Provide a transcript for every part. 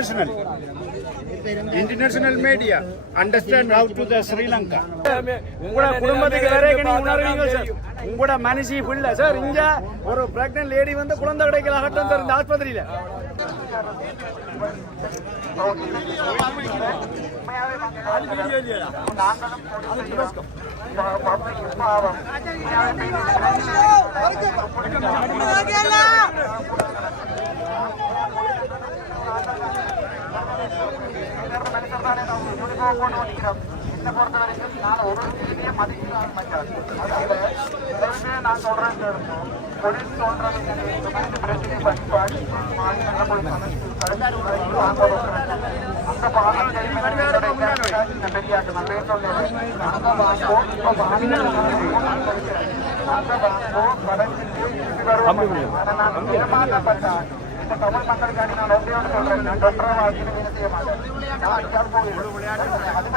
international. International media understand how to the Sri Lanka. உங்களோட குடும்பத்துக்கு வரைக்கும் நீங்க உணர்வீங்க சார் உங்களோட மனுஷி பிள்ளை சார் இங்க ஒரு பிரெக்னன்ட் லேடி வந்து குழந்தை கிடைக்கல அகட்டம் சார் இந்த ஆஸ்பத்திரியில என்ன பொறுத்த வரைக்கும் நான் ஒரு செய்தியை மதிக்கிறான் நான் சொல்றேன் சார் போலீஸ் இந்த பிரச்சனை பண்பாடு அந்த பாடம் பெரியாட்டு நான் பேர் சொல்றேன் அந்த இப்ப அந்த இது நான் தமிழ் மக்களுக்காண்டி நான் சொல்றேன். தொற்ற நான் அடிக்காது போகிறேன் அது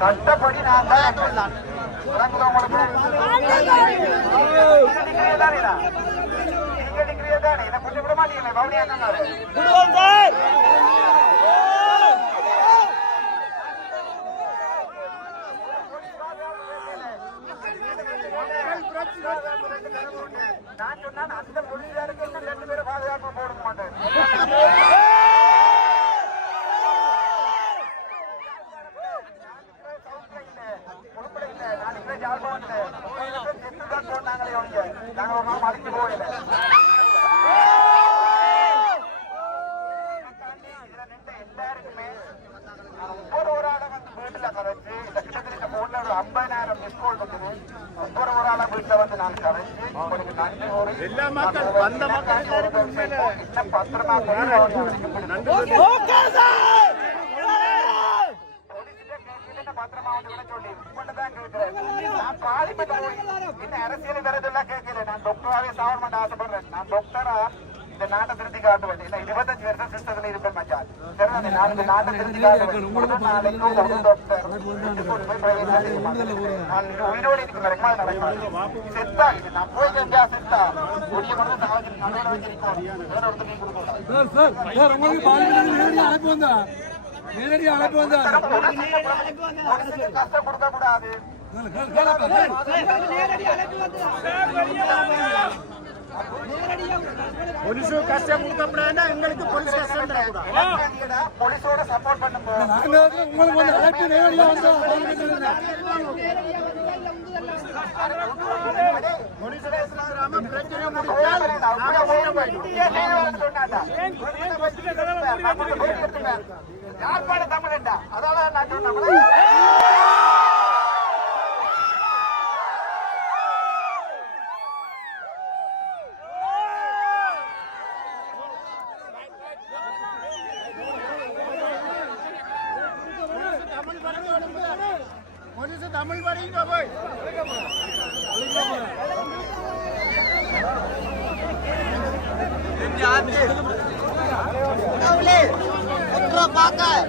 சட்டப்படி நான் தான் உங்களுக்கு தானே கொஞ்சம் விட மாட்டீங்களே பவுனியா நான் சொன்னால் அந்த மொழியாருக்கு இன்னும் ரெண்டு பேரும் பாதுகாப்பு போட மாட்டேன் ஒவ்வொரு ஒரு ஆளை வந்து வீட்டுல கரைச்சு இந்த கிட்டத்தட்ட இந்த போன்ல ஒரு ஐம்பதாயிரம் மிஸ் கால் வந்தது ஒவ்வொரு ஒரு ஆளை வீட்டுல வந்து நான் கரைச்சு உங்களுக்கு நன்றி ஒரு எல்லா மக்கள் வந்த மக்கள் எல்லாருக்கும் உண்மையில இன்னும் பத்திரமா போலீஸ்கிட்ட பத்திரமா வந்து விட சொல்லி உங்கள்கிட்ட தான் கேட்கிறேன். நான் பார்லிமெண்ட் என்ன அரசியல் வரதெல்லாம் கேட்கல. நான் டாக்டராவே சாவணும் ஆசைப்படுறேன். நான் டாக்டரா இந்த நாட்டை திருத்தி காட்டுவேன். இல்லை இருபத்தஞ்சு வருஷம் சிஸ்டத்துல இருப்பேன் மச்சான். சரி நான் இந்த நாட்டை திருத்தி காட்டுவேன். நான் உயிரோடு இருக்கிற வரைக்கும் அது நடக்காது. செத்தா இது நான் போய் செஞ்சா செத்தா. ஒடிய கொண்டு சாவச்சு நடுவில் வச்சிருக்கோம் வேற ஒருத்தர் நீ கொடுக்கணும் சார் சார் உங்களுக்கு பார்லிமெண்ட் நேரடி அழைப்பு வந்தா. நேரடி அழைப்பு வந்தா கஷ்டம் கொடுக்க கூடாது போலீஸு கஷ்டம் கொடுக்கப்படாதுன்னா எங்களுக்கு போலீஸ் கஷ்டம் தரக்கூடாது போலீஸோட சப்போர்ட் பண்ணும்போது நாங்க உங்களுக்கு வந்து அழைப்பு நேரடியா வந்தா பார்லிமெண்ட் போலீஸ் பேசுறாம பிரச்சனை நாங்க யாழ்ப்பாண தமிழண்டா அதால நான் சொன்னேன் போலீஸ் தமிழ் வரீங்க போய் டாக்டர்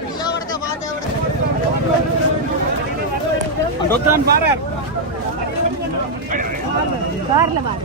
பாரார் கார்ல வா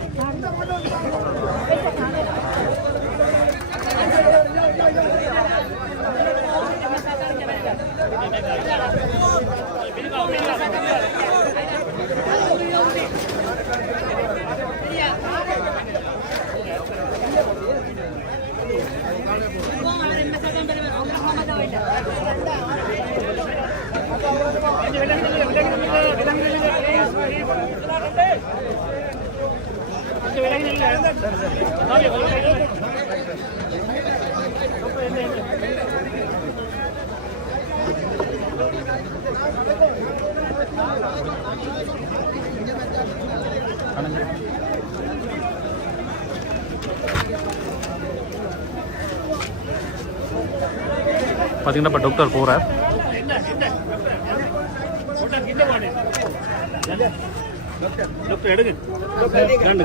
பார்த்தீங்கன்னா இப்போ டாக்டர் போகிறார் டாக்டர் எடுங்க ரெண்டு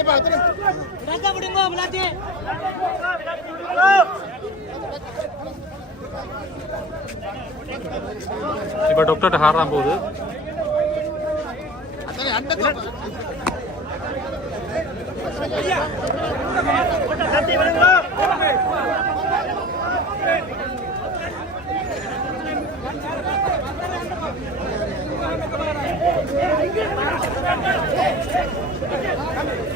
காட்டு இதுல இப்போ டாக்டர்கிட்ட ஹார் தான் போகுது. நீங்களும்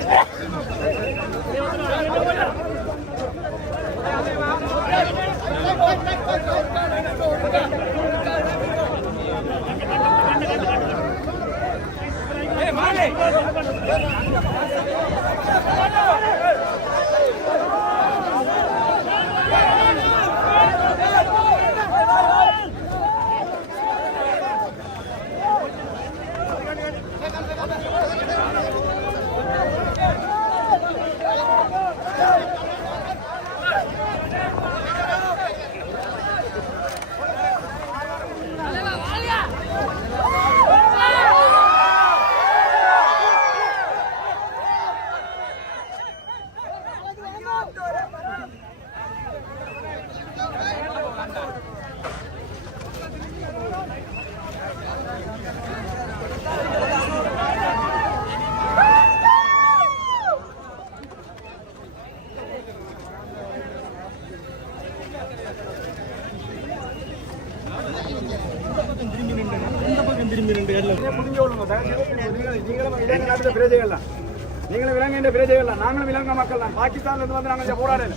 விலங்க மக்கள் தான். பாகிஸ்தான்ல இருந்து வந்து நாங்கள் போராடல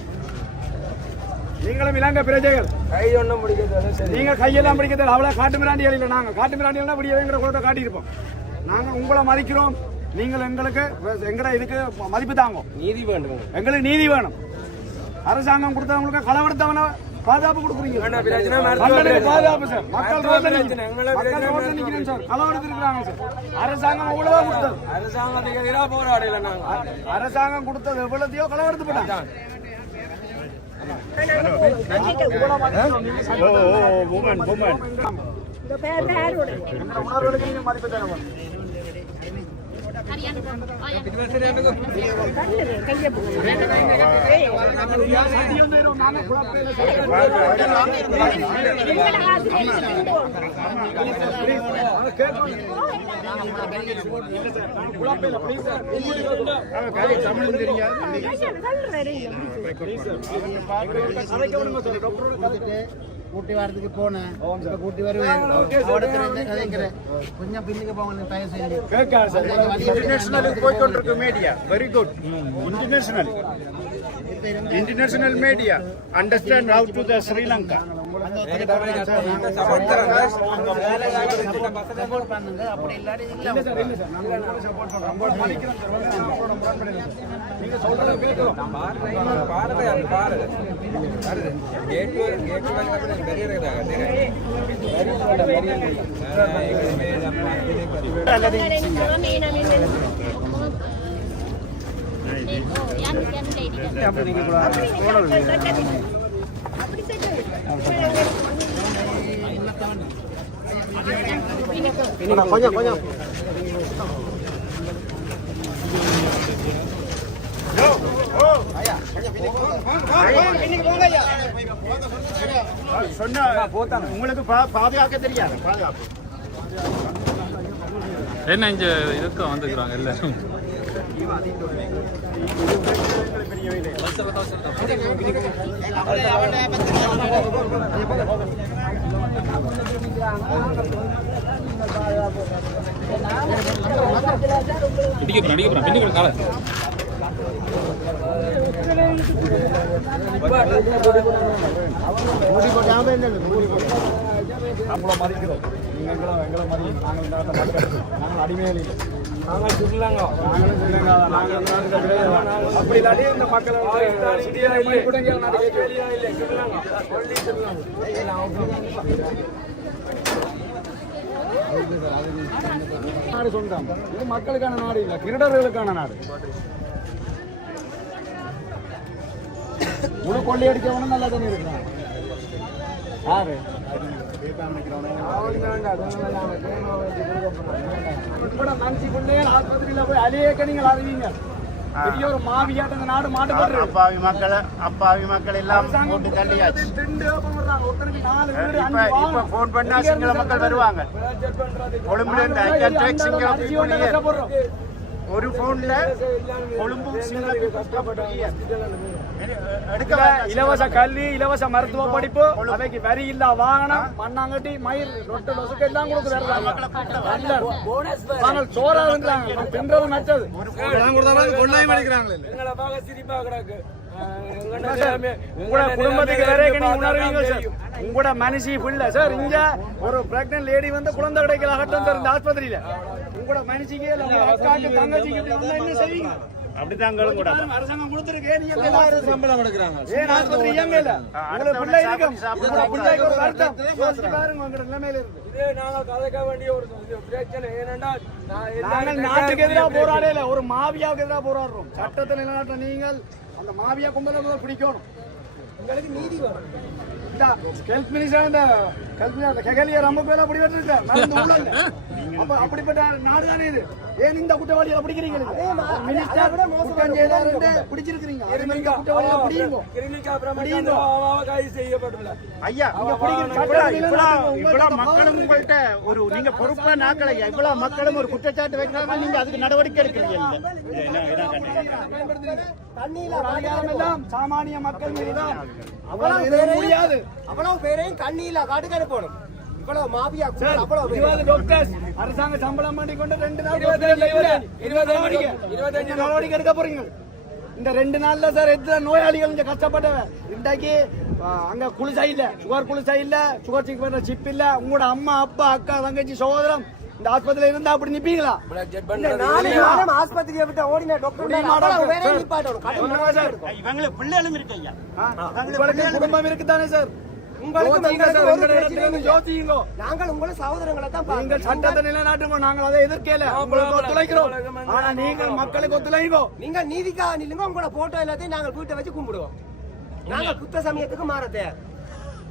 நீங்களும் விலங்க பிரஜைகள். கை ஒன்றும் பிடிக்கிறது நீங்க கையெல்லாம் பிடிக்கிறது அவ்வளவு காட்டு மிராண்டிகள் இல்லை. நாங்க காட்டு மிராண்டிகள் விடியவேங்கிற குலத்தை காட்டியிருப்போம். நாங்க உங்களை மதிக்கிறோம். நீங்கள் எங்களுக்கு எங்கட இதுக்கு மதிப்பு தாங்க நீதி வேண்டும் எங்களுக்கு நீதி வேணும். அரசாங்கம் கொடுத்தவங்களுக்கு களவெடுத்தவன பாதுகாப்பு கொடுக்குறீங்க பாதுகாப்பு சார் மக்கள் ரோட்ல நிக்கிறேன் பிரச்சனை ரோட்ல நிக்கிறேன் சார் சார் அரசாங்கம் எவ்வளவோ கொடுத்தது அரசாங்கத்துக்கு போராடல நாங்க அரசாங்கம் கொடுத்தது எவ்வளத்தையோ களவெடுத்து போட்டாங்க எங்களோட உணர்வுகளுக்கு நீங்க மதிப்பு தரணும் சத்தியம் செய்றோம் கூட்டி வரதுக்கு போனேன். கூட்டி வருவேன். கொஞ்சம் பின்னுக்கு போங்க தயவு செய்து. Very good international international media understand how to the Sri Lanka. பாருங்க அப்படி இல்லாட்டி இல்ல கொஞ்சம் கொஞ்சம் சொன்ன உங்களுக்கு பா- பாதுகாக்க தெரியாது என்ன இங்கே இதுக்கு வந்துக்கிறாங்க எல்லாரும்? இடிக்க அடிக்க போகிறேன் பின்னுக்கு காலை நம்மளை மதிக்கிறோம் நீங்களும் எங்களை மதிக்கிறோம் நாங்கள் இந்த நாங்கள் அடிமையில இல்லை நாங்கள் சுருளாங்க நாங்களும் சொல்லுங்க நாங்கள் அப்படி இல்லாட்டி இந்த மக்கள் நாடு இல்லை சுருளாங்க நாடு சொந்தம் இது மக்களுக்கான நாடு இல்ல கிரீடர்களுக்கான நாடு. முழு அடிக்கவனும் நல்லா தண்ணி இருக்கிறான் யாரு? பெரிய ஒரு நாடு அப்பாவி மக்கள் அப்பாவி மக்கள் எல்லாம் போட்டு தள்ளியாச்சு. இப்ப போன் பண்ணா சிங்கள மக்கள் வருவாங்க. கொழும்புல இருந்து சிங்கள ஒரு போன்ல கொழும்பு சிங்கள இலவச கல்வி இலவச மருத்துவ படிப்பு அவைக்கு வரி இல்லா வாகனம் மண்ணாங்கட்டி மயிர் ரொட்டு லொசுக்கு எல்லாம் கொடுக்குறாங்க நாங்கள் சோறா இருந்தாங்க. தின்றது நச்சது. உங்களோட குடும்பத்துக்கு வரைக்கும் நீங்க உணர்வீங்க சார் உங்களோட மனுஷி பிள்ளை சார் இங்க ஒரு பிரெக்னன்ட் லேடி வந்து குழந்தை கிடைக்கல அகட்டம் இந்த ஆஸ்பத்திரியில. உங்களோட மனுஷிக்கு இல்ல உங்க அக்காக்கு தங்கச்சிக்கு என்ன செய்வீங்க? அப்படித்தாங்களும் கூட. அரசாங்கம் கொடுத்துருக்கு. நீங்க எல்லாரும் சம்பளம் எடுக்கிறாங்க. ஏன் ஆஸ்பத்திரி இயங்க இல்ல உங்களுக்கு பிள்ளை இருக்கும் உங்களோட பிள்ளைக்கு ஒரு வருத்தம். யோசிச்சு பாருங்க உங்க நிலைமையில இதே நாங்க கதைக்க வேண்டிய ஒரு பிரச்சனை ஏனென்றா நான் நாங்கள் எல்லாரும் நாட்டுக்கு எதிராக போராடல. ஒரு மாவியாவுக்கு எதிராக போராடுறோம். சட்டத்தை நிலைநாட்ட நீங்கள் அந்த மாவியா கும்பலை பிடிக்கணும். உங்களுக்கு நீதி வரும் கெகலியா ரொம்ப பேர் அப்படி அப்படிப்பட்ட நாடு தானே இது. ஏன் இந்த குற்றவாளிகளை பிடிக்கிறீங்க மினிஸ்டர் குற்றம் செய்தாருன்னு பிடிச்சிருக்கிறீங்க அதே மாதிரி குற்றவாளிகளை பிடிங்க. கைது ஐயா இவ்வளவு இவ்வளவு இவ்வளவு மக்களும் உங்கள்கிட்ட ஒரு நீங்க பொறுப்பா நாக்கள் ஐயா. இவ்வளவு மக்களும் ஒரு குற்றச்சாட்டு வைக்கிறாங்க நீங்க அதுக்கு நடவடிக்கை எடுக்கிறீங்க. இல்ல இது என்ன என்ன கண்டிப்பா ஒரு அதிகாரம் எல்லாம் சாமானிய மக்கள் மீதுதான். அவ்வளவு எதுவும் முடியாது. அவ்வளவு பேரையும் கண்ணியில காட்டுக்கு அனுப்பணும் இவ்வளவு மாபியா அவ்வளவு டாக்டர்ஸ் அரசாங்க சம்பளம் பண்ணி கொண்டு ரெண்டு நாள் இருபத்தஞ்சு நடவடிக்கை. எடுக்க போறீங்க. இந்த ரெண்டு நாள்ல சார் எத்தனை நோயாளிகள் இங்க கஷ்டப்பட்டவன்? இன்றைக்கு அங்க குளிசை இல்ல சுகர் குளிசை இல்ல சுகர் செக் பண்ற சிப் இல்ல உங்களோட அம்மா அப்பா அக்கா தங்கச்சி சகோதரம் இந்த ஆஸ்பத்திரியில இருந்தா அப்படி நிப்பீங்களா? ஆஸ்பத்திரியை விட்டு ஓடின டாக்டர் குடும்பம் இருக்குதானே சார்? நாங்கள் உங்களை சகோதரங்களை தான். சட்டத்தை நிலைநாட்டுங்க நாங்கள் அதை எதிர்க்கல. ஒத்துழைக்கிறோம். ஆனா நீங்கள் மக்களுக்கு ஒத்துழைங்கோ. நீங்க நீதிக்காக நில்லுங்க உங்களோட போட்டோ எல்லாத்தையும் நாங்கள் வீட்டை வச்சு கும்பிடுவோம். நாங்க புத்த சமயத்துக்கு மாற தயார் புத்தரை சரி கும்பிடுவோம்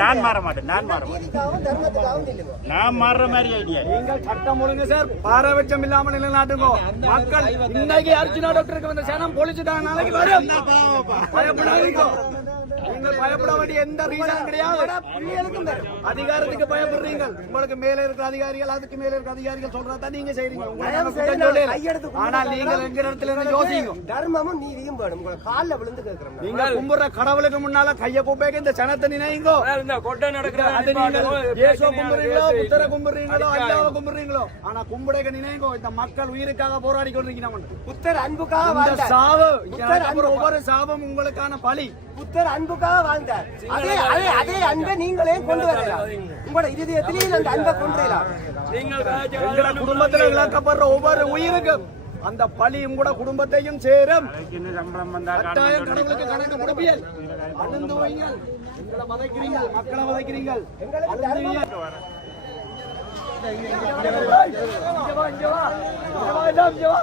நான் மாற மாட்டேன் நான் மாற மாட்டேன். நான் மாறுற மாதிரி ஐடியா நீங்கள் சட்டம் ஒழுங்கு சார். பாரபட்சம் நிலைநாட்டுங்க. மக்கள் இன்னைக்கு அர்ச்சனா டாக்டருக்கு வந்த சேனம் பொழிச்சுட்டாங்க நாளைக்கு வரும். பயப்படாதீங்க. நீங்கள் பயப்பட வேண்டிய எந்த ரீசனும் கிடையாது. அதிகாரத்துக்கு பயப்படுறீங்க உங்களுக்கு மேல இருக்கிற அதிகாரிகள் அதுக்கு மேல இருக்கிற அதிகாரிகள் சொல்றதா நீங்க செய்றீங்க. ஆனால் நீங்கள் எங்க இடத்துல இருந்து யோசிங்க. தர்மமும் நீதியும் வேணும். உங்களை காலில் விழுந்து கேட்கிறோம். நீங்க கும்பிடுற கடவுளுக்கு முன்னால கைய கூப்பேக்கு இந்த சனத்தை நினைங்கோ. இந்த கொட்டை நடக்கிற அது நீங்கள் இயேசுவை கும்பிடுறீங்களோ புத்தரை கும்பிடுறீங்களோ அல்லாவை கும்பிடுறீங்களோ ஆனா கும்பிடுக்க நினைங்கோ இந்த மக்கள் உயிருக்காக போராடி கொண்டிருக்கிறோம் புத்தர் அன்புக்காக சாவு ஒவ்வொரு சாபம் உங்களுக்கான பலி. புத்தர் அன்புக்காக வாழ்ந்தார். அதே அதே அதே அன்பை நீங்களே கொண்டு வரலாம். உங்களோட இருதயத்திலேயே அந்த அன்பை கொண்டு வரலாம் குடும்பத்துல இழக்கப்படுற ஒவ்வொரு உயிருக்கும் அந்த பலி உங்களோட குடும்பத்தையும் சேரும். சம்பளம் வந்தா கட்டாயம் கடவுளுக்கு கணக்கு கொடுப்பீர்கள் அழுந்து வைங்கள் எங்களை வதைக்கிறீங்க மக்களை வதைக்கிறீங்க அழுந்துவீங்க. இங்க வா, இங்க வா, இங்க வா, எல்லாம் இங்க வா.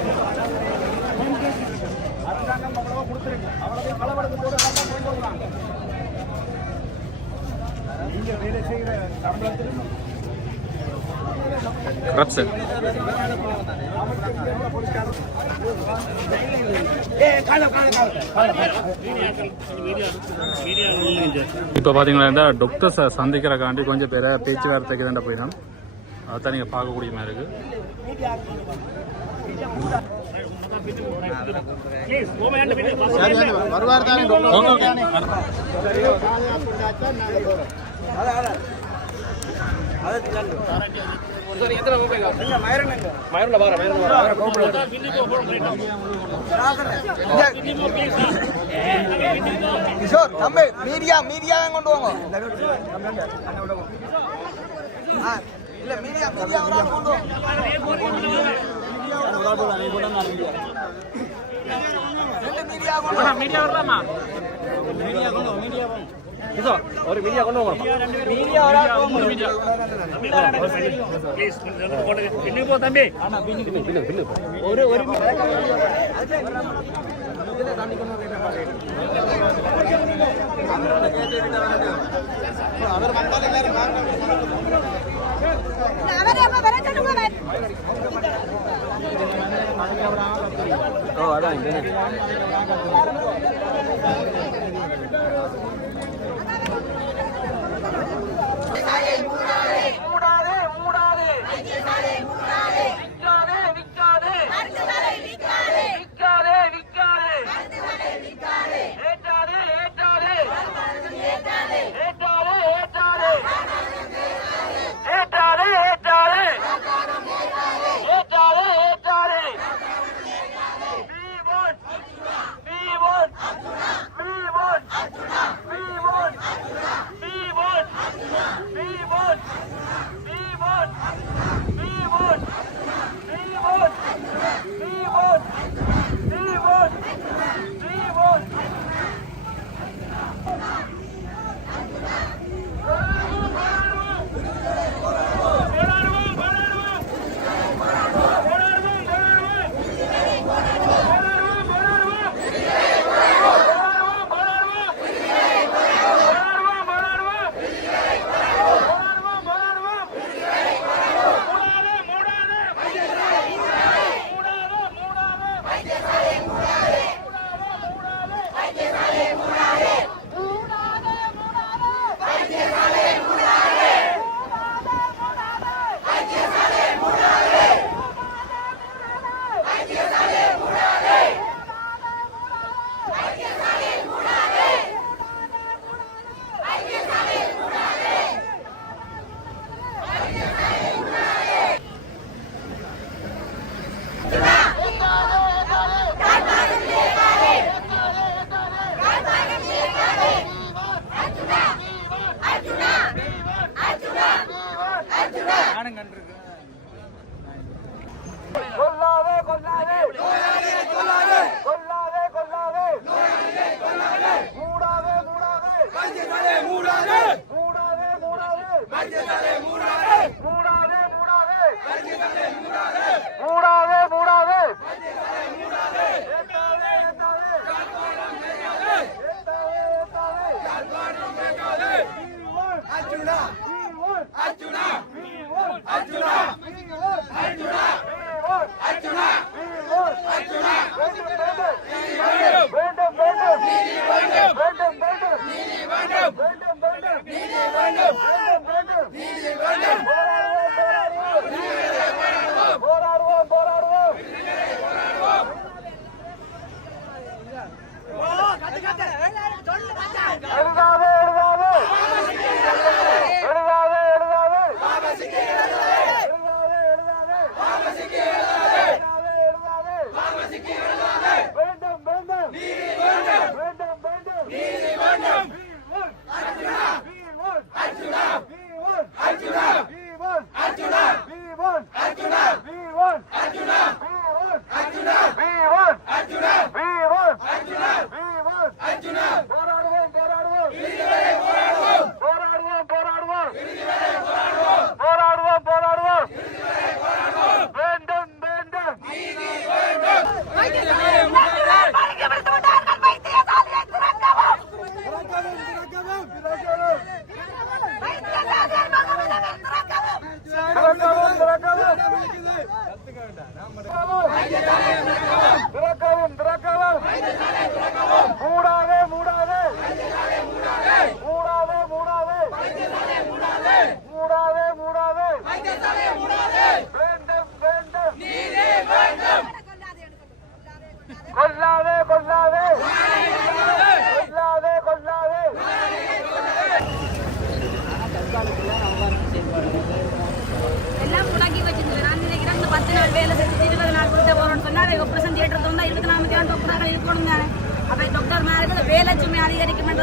அரசாங்கம் அவ்வளவா கொடுத்துருக்கு அவ்வளவு களவெடுத்து போட்டு நல்லா கொண்டு வருவாங்க கரப்ஷன் இப்போ பார்த்தீங்கன்னா டாக்டர்ஸை சந்திக்கிறக்காண்டி கொஞ்சம் பேரை பேச்சுவார்த்தைக்கு தான் போயிடும் அதான் நீங்கள் பார்க்கக்கூடிய மாதிரி இருக்கு. ஓகே ஓகே கிஷோர் தம்பி மீடியா மீடியா கொண்டு வாங்க. இல்ல மீடியா மீடியா ஒரு ஆள் கொண்டு மீடியா மீடியா வரலாமா? மீடியா கொண்டு மீடியா ഇസോ ഒരു മീഡിയ കൊണ്ടുപോകണം. പിന്നെ പോ തമ്പി. ഒരു ഒരു ഓ അതാ ഇങ്ങനെ.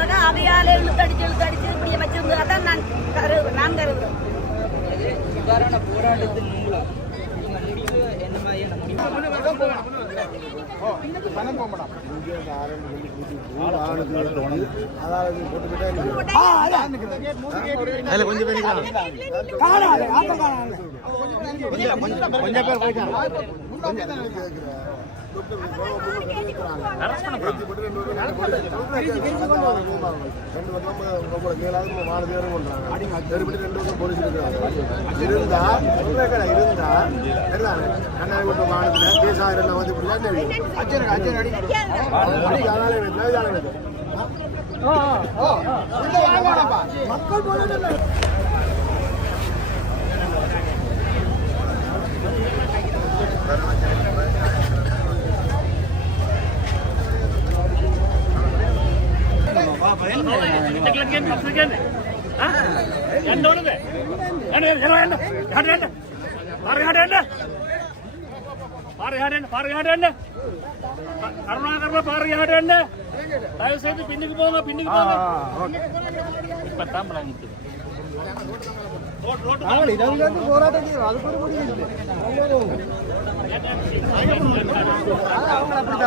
அதிகரிக்கும்ன்றது அவையாலே இழுத்தடிச்சு இழுத்தடிச்சு இப்படியே வச்சிருந்தா தான் நான் கரு நான் கருதுறேன். கொஞ்சம் பேர் போயிட்டாங்க. இருந்தா இருந்தா கண்ணாடி விட்டு மாநிலத்தில் பேசாயிரம் வந்து அச்சனுக்கு அச்சன் அடி மக்கள் போல Naglagyan pa yan eh. Ha? Yan daw na ba? Yan, yan, yan, yan. Yan, yan. Pare, yan, yan. Pare, yan, yan. Pare, yan, yan. කරුණාකරලා පාර යහට යන්න. දයසෙදි පින්නික පොවන පින්නික පොවන. ඉපත්තම් බලන් ඉන්න. රෝඩ් රෝඩ් ආවල ඉඳන් ගන්න පොරාට ගිහ වල්පර පොඩි ඉන්න. ආවල අපිට.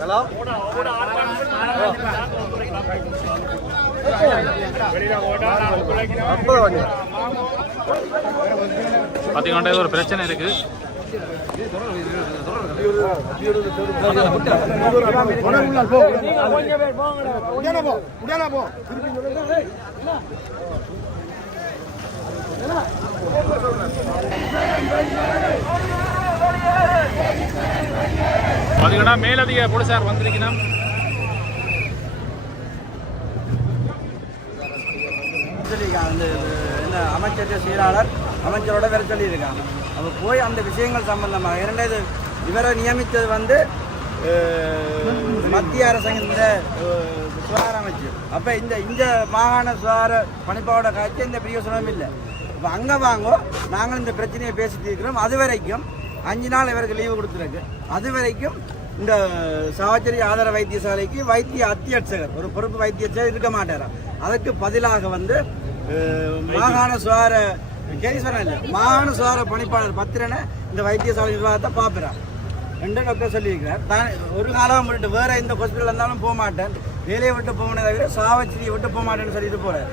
ஹலோ? பார்த்தீங்கன்னா இது ஒரு பிரச்சனை இருக்கு. உடனே போ உடனே போ பார்த்தீங்கன்னா மேலதிக போலீசார் வந்திருக்கணும் சொல்லியிருக்காங்க அந்த என்ன அமைச்சர் செயலாளர் அமைச்சரோட வர சொல்லியிருக்காங்க. அப்போ போய் அந்த விஷயங்கள் சம்பந்தமாக இரண்டாவது இவரை நியமித்தது வந்து மத்திய அரசாங்கம் இந்த சுகாதார அமைச்சர். அப்போ இந்த இந்த மாகாண சுகாதார பணிப்பாவோட காட்சி இந்த பிரியோசனமும் இல்லை. அப்போ அங்கே வாங்கோ நாங்கள் இந்த பிரச்சனையை பேசிட்டு இருக்கிறோம். அது வரைக்கும் அஞ்சு நாள் இவருக்கு லீவு கொடுத்துருக்கு. அது வரைக்கும் இந்த சாவச்சேரி ஆதார வைத்தியசாலைக்கு வைத்திய அத்தியட்சகர் ஒரு பொறுப்பு வைத்தியட்சகர் இருக்க மாட்டாராம் அதற்கு பதிலாக வந்து மாகாண சுகார கேஸ்வரன் இல்லை மாகாண சுகார பணிப்பாளர் பத்திரனை இந்த வைத்தியசாலை நிர்வாகத்தை பார்க்குறார் ரெண்டு டாக்டர் சொல்லியிருக்கிறார். தான் ஒரு காலம் விட்டுட்டு வேற எந்த ஹாஸ்பிட்டல் இருந்தாலும் போக மாட்டேன். வேலையை விட்டு போகணும் தவிர சாவச்சேரியை விட்டு போக மாட்டேன்னு சொல்லிட்டு போகிறார்